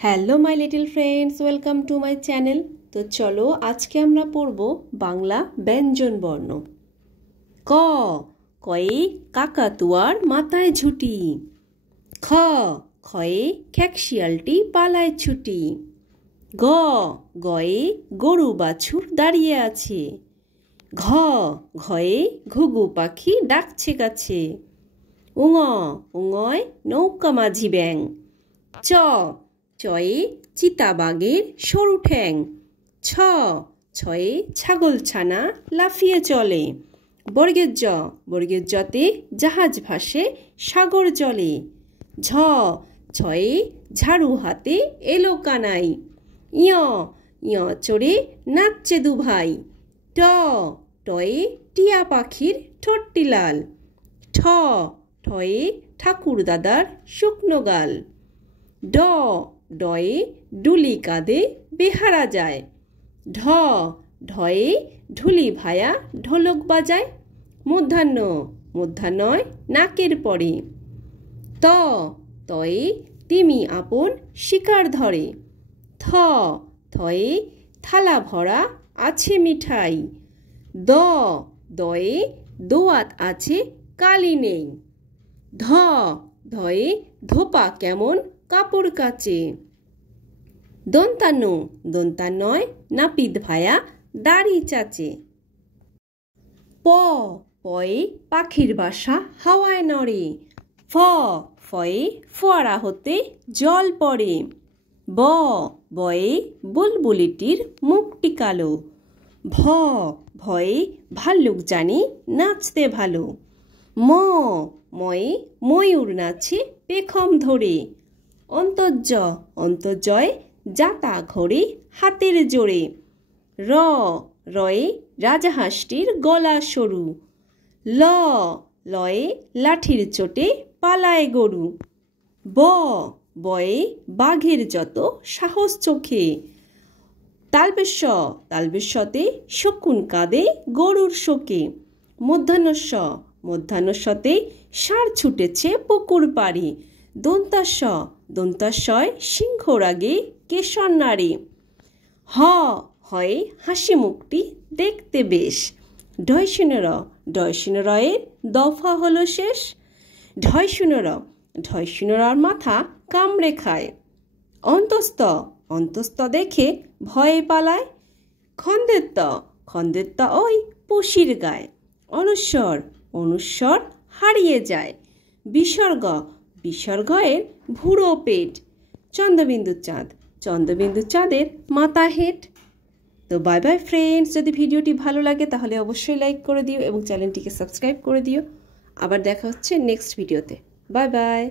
Hello my little friends, welcome to my channel. তো চলো আজকে আমরা পড়ব বাংলা ব্যঞ্জন বর্ণ। ক, কয়ে কাকাতুয়ার মাথায় ঝুঁটি। খ, খয়ে খ্যাকশিয়ালটি পালায় ছুটি। গ, গয়ে গরু বাছুর দাঁড়িয়ে আছে। ঘ, ঘয়ে ঘুঘু পাখি ডাকছে কাছে। উঙ, উঙয় নৌকা মাঝি ব্যাং। চ, চয়ে চিতাবাঘের সরু ঠ্যাং। ছ, ছয়ে ছাগল ছানা লাফিয়ে চলে। বর্গের জ, বর্গের জতে জাহাজ ভাসে সাগর জলে। ঝ, ছয়ে ঝাড়ু হাতে এলো কানাই। ইয়, ইয় চড়ে নাচছে দুভাই। ট, টয়ে টিয়া পাখির ঠোঁটটি লাল। ঠ, ঠয়ে ঠাকুর দাদার শুকনো গাল। ড, ডয়ে ডুলি কাঁধে বেহারা যায়। ঢ, ঢয়ে ঢুলি ভায়া ঢোলক বাজায়। মূর্ধন্য, মূর্ধন্যয় নাকের পরে। ত, তয়ে তিমি আপন শিকার ধরে। থ, থয়ে থালা ভরা আছে মিঠাই। দ, দয়ে দোয়াত আছে কালি নেই। ধ, ধয়ে ধোপা কেমন কাপড় কাচে। দন্তান্ন, দন্তান্নয় নাপিত ভায়া দাড়ি চাচে। প, পয়ে পাখির বাসা হাওয়ায় নড়ে। ফ, ফয়ে ফোয়ারা হতে জল পড়ে। ব, বয়ে বুলবুলিটির মুখটি কালো। ভ, ভয়ে ভাল্লুক জানি নাচতে ভালো। ম, ময়ে ময়ূর নাচে পেখম ধরে। অন্তর্য, অন্তর্জয় জাতা ঘড়ি হাতের জোরে। র, রয়ে রাজাহাঁসটির গলা সরু। ল, লয়ে লাঠির চোটে পালায় গরু। ব, বয়ে বাঘের যত সাহস চোখে। তালবেশ, তালবেশতে শকুন কাঁদে গরুর শোকে। মধ্যাহ্নস্য, মধ্যাহ্নস্যতে ষাঁড় ছুটেছে পুকুর পাড়ে। দন্তাস্য, দন্তাস্যয় সিংহ রাগে কেশর নাড়ে। হ, হয়ে হাসি মুখটি দেখতে বেশ। ঢয়শূন্য র, ঢয়শূন্য রয়ের দফা হলো শেষ। ঢয়শূন্য র, ঢয়শূন্য রর মাথা কামড়ে খায়। অন্তস্থ, অন্তস্থ দেখে ভয়ে পালায়। খন্দেত্ব, খন্দেত্ব ওই পশির গায়। অনুস্বর, অনুস্বর হারিয়ে যায়। বিসর্গ, বিসর্গয়ের ভুড়ো পেট। চন্দ্রবিন্দু চাঁদ, চন্দ্রবিন্দু চাঁদের মাথা হেট। তো বাই বাই ফ্রেন্ডস, যদি ভিডিওটি ভালো লাগে তাহলে অবশ্যই লাইক করে দিও এবং চ্যানেলটিকে সাবস্ক্রাইব করে দিও। আবার দেখা হচ্ছে নেক্সট ভিডিওতে। Bye bye.